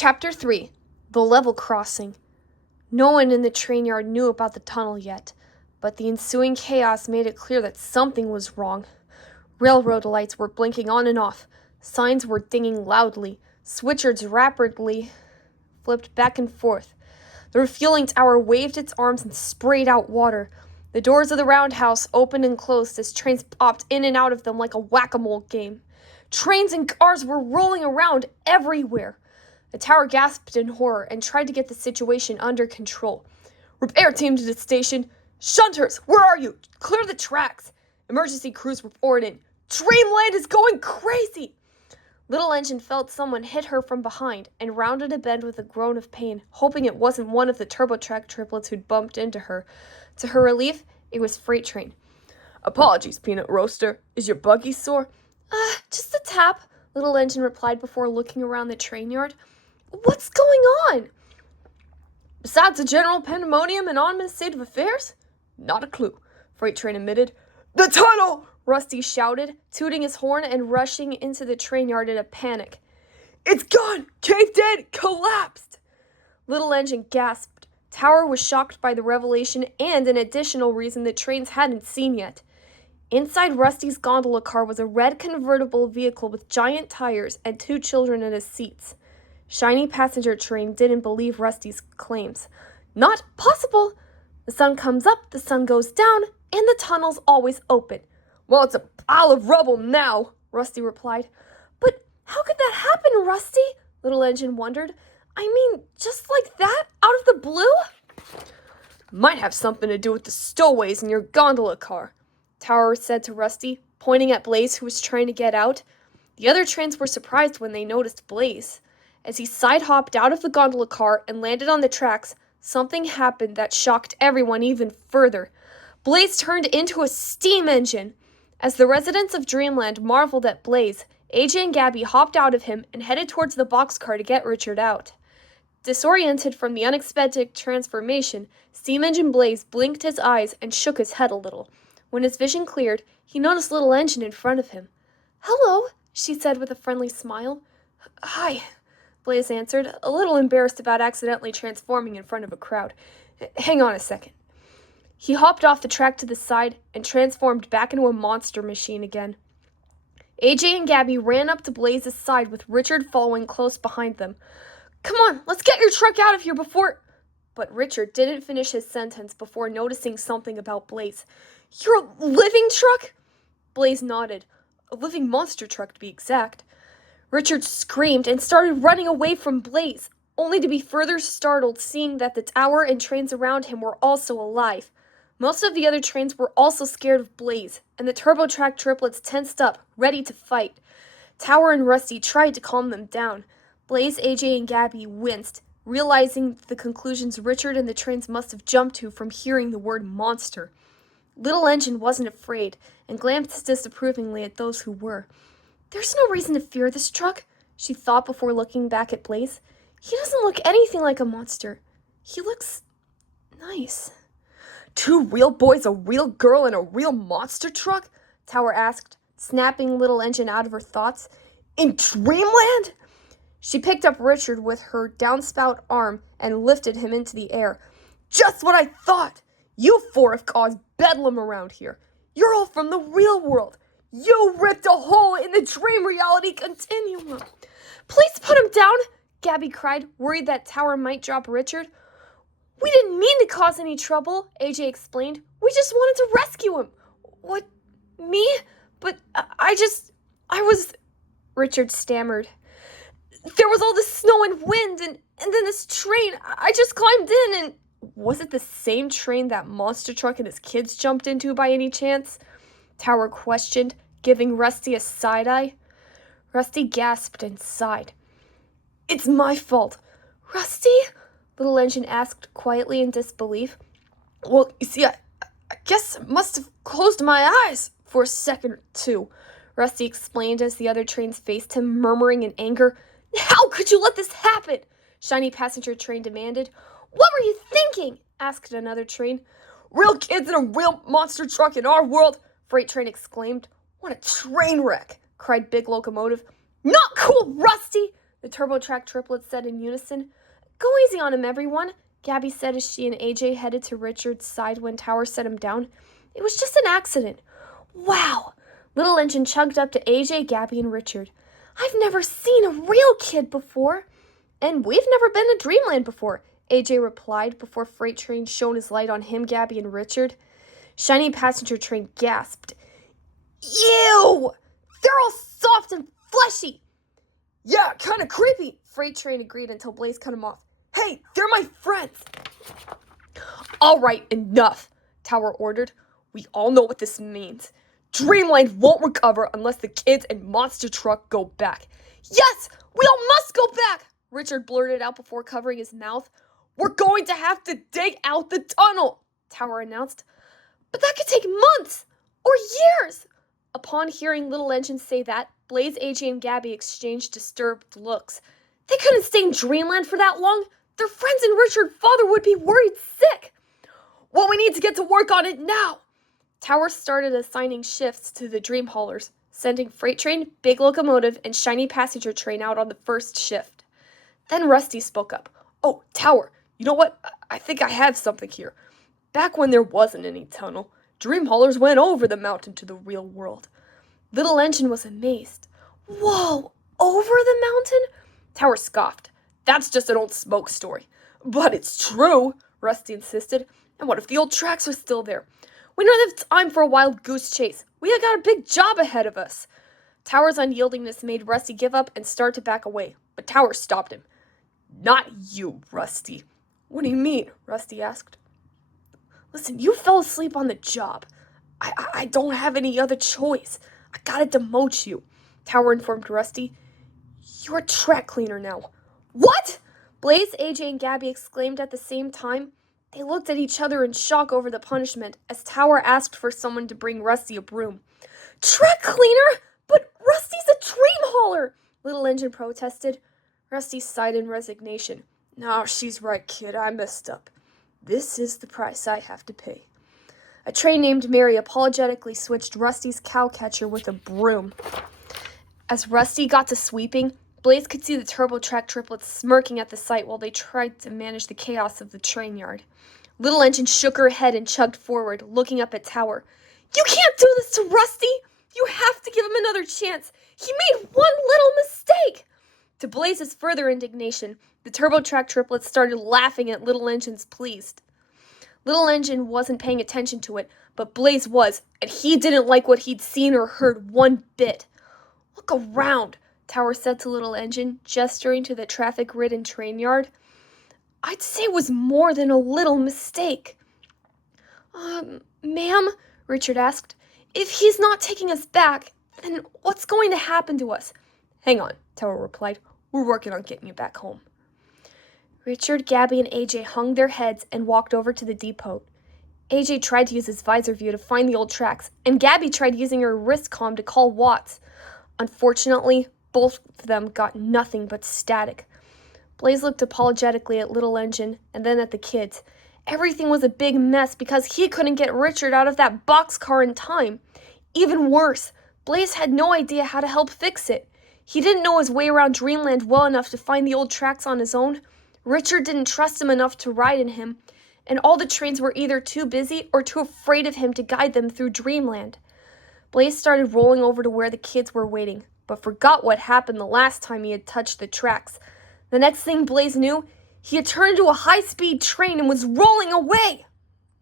Chapter 3. The Level Crossing. No one in the train yard knew about the tunnel yet, but the ensuing chaos made it clear that something was wrong. Railroad lights were blinking on and off, signs were dinging loudly, switchards rapidly flipped back and forth. The refueling tower waved its arms and sprayed out water. The doors of the roundhouse opened and closed as trains popped in and out of them like a whack-a-mole game. Trains and cars were rolling around everywhere. The tower gasped in horror and tried to get the situation under control. Repair team to the station. Shunters, where are you? Clear the tracks. Emergency crews report in. Dreamland is going crazy. Little Engine felt someone hit her from behind and rounded a bend with a groan of pain, hoping it wasn't one of the TurboTrack triplets who'd bumped into her. To her relief, it was Freight Train. Apologies, Peanut Roaster. Is your buggy sore? Just a tap, Little Engine replied before looking around the train yard. What's going on? Besides the general pandemonium and ominous state of affairs? Not a clue, Freight Train admitted. The tunnel! Rusty shouted, tooting his horn and rushing into the train yard in a panic. It's gone! Caved in! Collapsed! Little Engine gasped. Tower was shocked by the revelation and an additional reason the trains hadn't seen yet. Inside Rusty's gondola car was a red convertible vehicle with giant tires and 2 children in its seats. Shiny Passenger Train didn't believe Rusty's claims. Not possible! The sun comes up, the sun goes down, and the tunnel's always open. Well, it's a pile of rubble now, Rusty replied. But how could that happen, Rusty? Little Engine wondered. I mean, just like that? Out of the blue? Might have something to do with the stowaways in your gondola car, Tower said to Rusty, pointing at Blaze, who was trying to get out. The other trains were surprised when they noticed Blaze. As he side-hopped out of the gondola car and landed on the tracks, something happened that shocked everyone even further. Blaze turned into a steam engine. As the residents of Dreamland marveled at Blaze, AJ and Gabby hopped out of him and headed towards the boxcar to get Richard out. Disoriented from the unexpected transformation, Steam Engine Blaze blinked his eyes and shook his head a little. When his vision cleared, he noticed Little Engine in front of him. "Hello," she said with a friendly smile. "Hi," Blaze answered, a little embarrassed about accidentally transforming in front of a crowd. "Hang on a second." He hopped off the track to the side and transformed back into a monster machine again. AJ and Gabby ran up to Blaze's side with Richard following close behind them. "Come on, let's get your truck out of here before—" But Richard didn't finish his sentence before noticing something about Blaze. "You're a living truck?" Blaze nodded. "A living monster truck, to be exact." Richard screamed and started running away from Blaze, only to be further startled seeing that the tower and trains around him were also alive. Most of the other trains were also scared of Blaze, and the TurboTrack triplets tensed up, ready to fight. Tower and Rusty tried to calm them down. Blaze, AJ, and Gabby winced, realizing the conclusions Richard and the trains must have jumped to from hearing the word monster. Little Engine wasn't afraid, and glanced disapprovingly at those who were. "There's no reason to fear this truck," she thought before looking back at Blaze. "He doesn't look anything like a monster. He looks nice." 2 real boys, a real girl, and a real monster truck? Tower asked, snapping Little Engine out of her thoughts. In Dreamland? She picked up Richard with her downspout arm and lifted him into the air. Just what I thought! You 4 have caused bedlam around here. You're all from the real world. You ripped a hole in the dream reality continuum. "Please put him down," Gabby cried, worried that Tower might drop Richard. "We didn't mean to cause any trouble," AJ explained. "We just wanted to rescue him." "What? Me? But I was..." Richard stammered. "There was all this snow and wind, and then this train. I just climbed in and..." Was it the same train that monster truck and his kids jumped into by any chance? Tower questioned, giving Rusty a side-eye. Rusty gasped and sighed. "It's my fault." "Rusty?" Little Engine asked quietly in disbelief. "Well, you see, I guess I must have closed my eyes for a second or two," Rusty explained as the other trains faced him, murmuring in anger. "How could you let this happen?" Shiny Passenger Train demanded. "What were you thinking?" asked another train. "Real kids in a real monster truck in our world," Freight Train exclaimed. "What a train wreck!" cried Big Locomotive. "Not cool, Rusty!" the TurboTrack triplets said in unison. Go easy on him, everyone, Gabby said as she and AJ headed to Richard's side when Tower set him down. It was just an accident. Wow! Little Engine chugged up to AJ, Gabby, and Richard. I've never seen a real kid before. And we've never been to Dreamland before, AJ replied before Freight Train shone his light on him, Gabby, and Richard. Shiny Passenger Train gasped. Ew! They're all soft and fleshy. Yeah, kind of creepy. Freight Train agreed until Blaze cut him off. Hey, they're my friends. All right, enough, Tower ordered. We all know what this means. Dreamland won't recover unless the kids and Monster Truck go back. Yes, we all must go back, Richard blurted out before covering his mouth. We're going to have to dig out the tunnel, Tower announced. But that could take months or years. Upon hearing Little Engine say that, Blaze, AJ, and Gabby exchanged disturbed looks. They couldn't stay in Dreamland for that long. Their friends and Richard's father would be worried sick. Well, we need to get to work on it now. Tower started assigning shifts to the Dream Haulers, sending Freight Train, Big Locomotive, and Shiny Passenger Train out on the first shift. Then Rusty spoke up. Oh, Tower, you know what? I think I have something here. Back when there wasn't any tunnel, Dream Haulers went over the mountain to the real world. Little Engine was amazed. Whoa, over the mountain? Tower scoffed. That's just an old smoke story. But it's true, Rusty insisted. And what if the old tracks are still there? We don't have time for a wild goose chase. We have got a big job ahead of us. Tower's unyieldingness made Rusty give up and start to back away, but Tower stopped him. Not you, Rusty. What do you mean? Rusty asked. Listen, you fell asleep on the job. I don't have any other choice. I gotta demote you, Tower informed Rusty. You're a track cleaner now. What? Blaze, AJ, and Gabby exclaimed at the same time. They looked at each other in shock over the punishment as Tower asked for someone to bring Rusty a broom. Track cleaner? But Rusty's a dream hauler, Little Engine protested. Rusty sighed in resignation. No, she's right, kid. I messed up. This is the price I have to pay. A train named Mary apologetically switched Rusty's cowcatcher with a broom. As Rusty got to sweeping, Blaze could see the TurboTrack triplets smirking at the sight while they tried to manage the chaos of the train yard. Little Engine shook her head and chugged forward, looking up at Tower. You can't do this to Rusty! You have to give him another chance! He made one little mistake! To Blaze's further indignation, the TurboTrack triplets started laughing at Little Engine's pleas. Little Engine wasn't paying attention to it, but Blaze was, and he didn't like what he'd seen or heard one bit. Look around, Tower said to Little Engine, gesturing to the traffic-ridden train yard. I'd say it was more than a little mistake. Ma'am, Richard asked, if he's not taking us back, then what's going to happen to us? Hang on, Tower replied. We're working on getting you back home. Richard, Gabby, and AJ hung their heads and walked over to the depot. AJ tried to use his visor view to find the old tracks, and Gabby tried using her wrist comm to call Watts. Unfortunately, both of them got nothing but static. Blaze looked apologetically at Little Engine and then at the kids. Everything was a big mess because he couldn't get Richard out of that boxcar in time. Even worse, Blaze had no idea how to help fix it. He didn't know his way around Dreamland well enough to find the old tracks on his own. Richard didn't trust him enough to ride in him, and all the trains were either too busy or too afraid of him to guide them through Dreamland. Blaze started rolling over to where the kids were waiting, but forgot what happened the last time he had touched the tracks. The next thing Blaze knew, he had turned into a high-speed train and was rolling away.